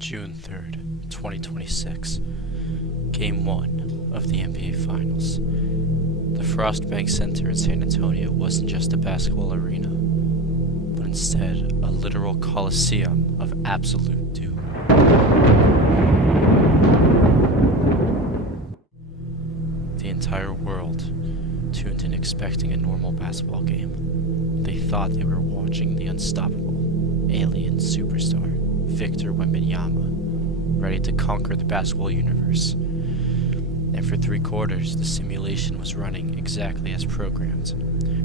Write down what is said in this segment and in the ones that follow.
June 3rd, 2026, Game 1 of the NBA Finals. The Frost Bank Center in San Antonio wasn't just a basketball arena, but instead a literal coliseum of absolute doom. The entire world tuned in expecting a normal basketball game. They thought they were watching the unstoppable alien superstar Victor Wembanyama, ready to conquer the basketball universe. And for 3 quarters, the simulation was running exactly as programmed.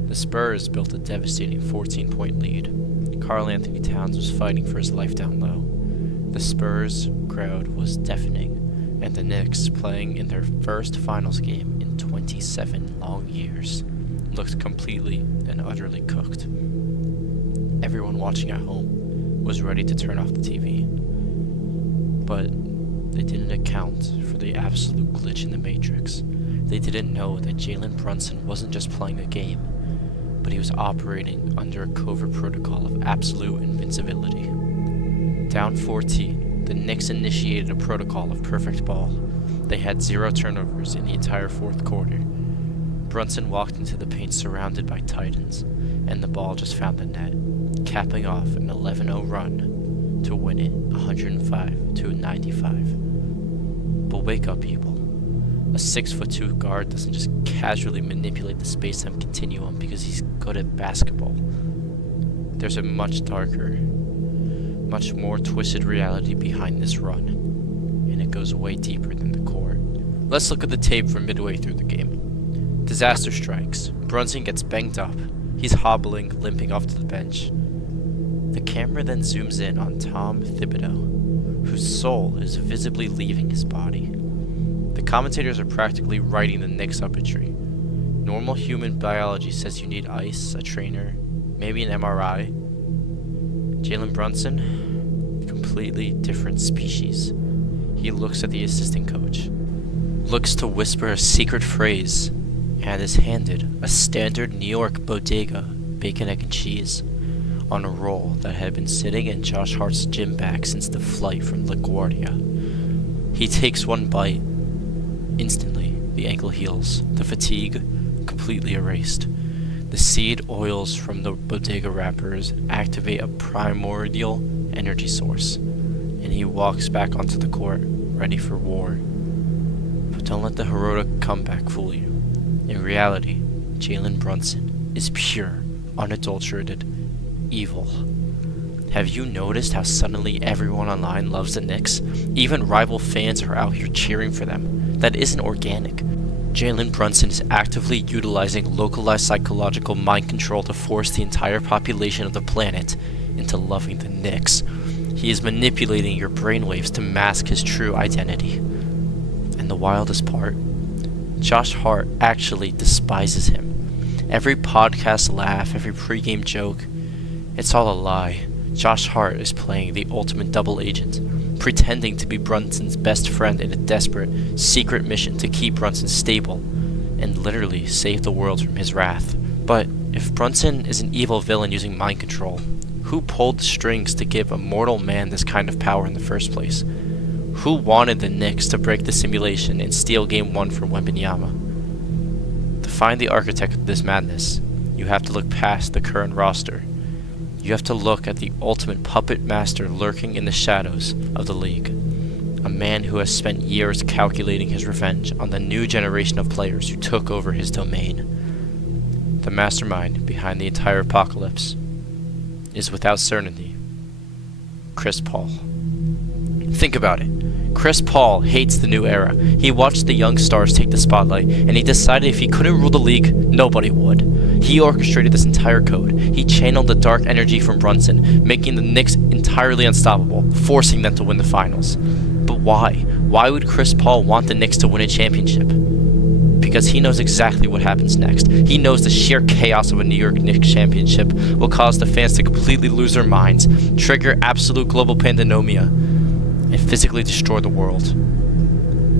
The Spurs built a devastating 14-point lead. Karl Anthony Towns was fighting for his life down low. The Spurs crowd was deafening, and the Knicks, playing in their first finals game in 27 long years, looked completely and utterly cooked. Everyone watching at home was ready to turn off the TV, but they didn't account for the absolute glitch in the Matrix. They didn't know that Jalen Brunson wasn't just playing a game, but he was operating under a covert protocol of absolute invincibility. Down 14, the Knicks initiated a protocol of perfect ball. They had 0 turnovers in the entire 4th quarter. Brunson walked into the paint surrounded by titans, and the ball just found the net, capping off an 11-0 run to win it 105-95. But wake up, people. A 6'2" guard doesn't just casually manipulate the space-time continuum because he's good at basketball. There's a much darker, much more twisted reality behind this run, and it goes way deeper than the court. Let's look at the tape from midway through the game. Disaster strikes. Brunson gets banged up. He's hobbling, limping off to the bench. The camera then zooms in on Tom Thibodeau, whose soul is visibly leaving his body. The commentators are practically writing the Knicks obituary. Normal human biology says you need ice, a trainer, maybe an MRI. Jalen Brunson, completely different species. He looks at the assistant coach, looks to whisper a secret phrase, and is handed a standard New York bodega bacon, egg, and cheese on a roll that had been sitting in Josh Hart's gym bag since the flight from LaGuardia. He takes one bite. Instantly, the ankle heals, the fatigue completely erased. The seed oils from the bodega wrappers activate a primordial energy source, and he walks back onto the court, ready for war. But don't let the heroic comeback fool you. In reality, Jalen Brunson is pure, unadulterated evil. Have you noticed how suddenly everyone online loves the Knicks? Even rival fans are out here cheering for them. That isn't organic. Jalen Brunson is actively utilizing localized psychological mind control to force the entire population of the planet into loving the Knicks. He is manipulating your brainwaves to mask his true identity. And the wildest part, Josh Hart actually despises him. Every podcast laugh, every pregame joke, it's all a lie. Josh Hart is playing the ultimate double agent, pretending to be Brunson's best friend in a desperate, secret mission to keep Brunson stable and literally save the world from his wrath. But if Brunson is an evil villain using mind control, who pulled the strings to give a mortal man this kind of power in the first place? Who wanted the Knicks to break the simulation and steal Game 1 from Wembanyama? To find the architect of this madness, you have to look past the current roster. You have to look at the ultimate puppet master lurking in the shadows of the league. A man who has spent years calculating his revenge on the new generation of players who took over his domain. The mastermind behind the entire apocalypse is without certainty Chris Paul. Think about it. Chris Paul hates the new era. He watched the young stars take the spotlight, and he decided if he couldn't rule the league, nobody would. He orchestrated this entire code. He channeled the dark energy from Brunson, making the Knicks entirely unstoppable, forcing them to win the finals. But why? Why would Chris Paul want the Knicks to win a championship? Because he knows exactly what happens next. He knows the sheer chaos of a New York Knicks championship will cause the fans to completely lose their minds, trigger absolute global pandemia, and physically destroy the world.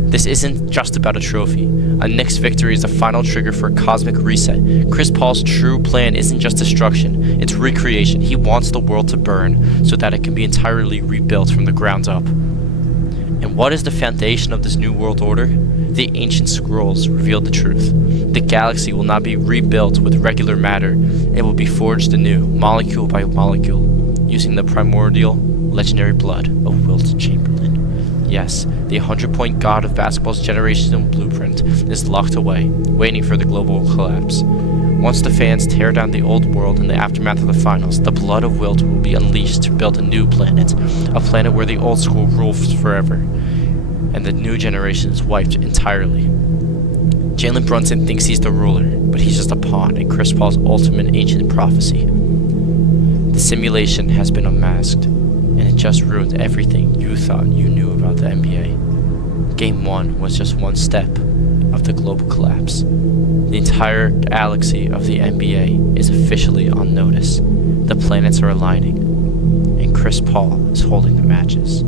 This isn't just about a trophy. A Knicks victory is the final trigger for a cosmic reset. Chris Paul's true plan isn't just destruction, it's recreation. He wants the world to burn so that it can be entirely rebuilt from the ground up. And what is the foundation of this new world order? The ancient scrolls reveal the truth. The galaxy will not be rebuilt with regular matter. It will be forged anew, molecule by molecule, using the primordial, legendary blood of Wilt Chamberlain. Yes, the 100-point god of basketball's generational blueprint is locked away, waiting for the global collapse. Once the fans tear down the old world in the aftermath of the finals, the blood of Wilt will be unleashed to build a new planet, a planet where the old school rules forever, and the new generation is wiped entirely. Jalen Brunson thinks he's the ruler, but he's just a pawn in Chris Paul's ultimate ancient prophecy. The simulation has been unmasked, and it just ruined everything you thought you knew about the NBA. Game 1 was just one step of the global collapse. The entire galaxy of the NBA is officially on notice. The planets are aligning, and Chris Paul is holding the matches.